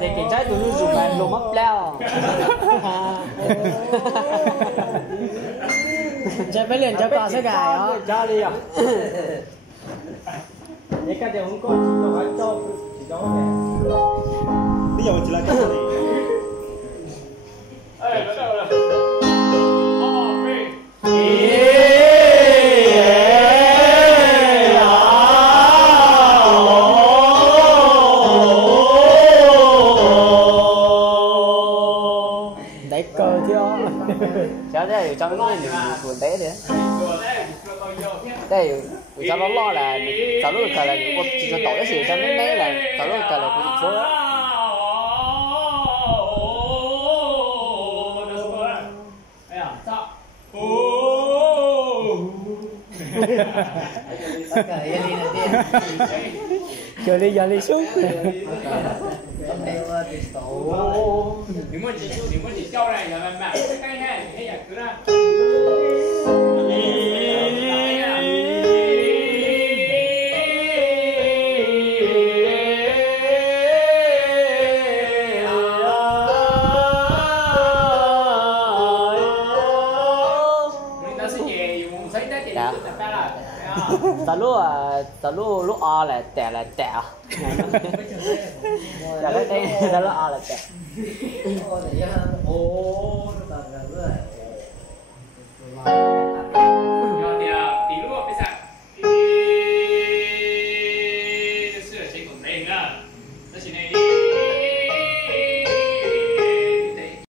thì cảnh trái tụi nó dùng là lùm ấp leo. Chạy phải liền cho con sẽ gài đó. Cho đi à? Những cái điều không có chỉ phải cho chỉ cho cái. Bây giờ chỉ là cái này. Ê, bắt đầu rồi. Cháu thế cho nó buồn té thế. Đây cho nó lo là cháu lúc là chỉ cho tội cái sự cho nó né là cháu lúc là của thành phố đó. Chờ đi xuống. Nếu mà chỉ câu này là bạn cái này hay là cứ ra. à tao lúc o là tè à là cái tên tao lúc o là tè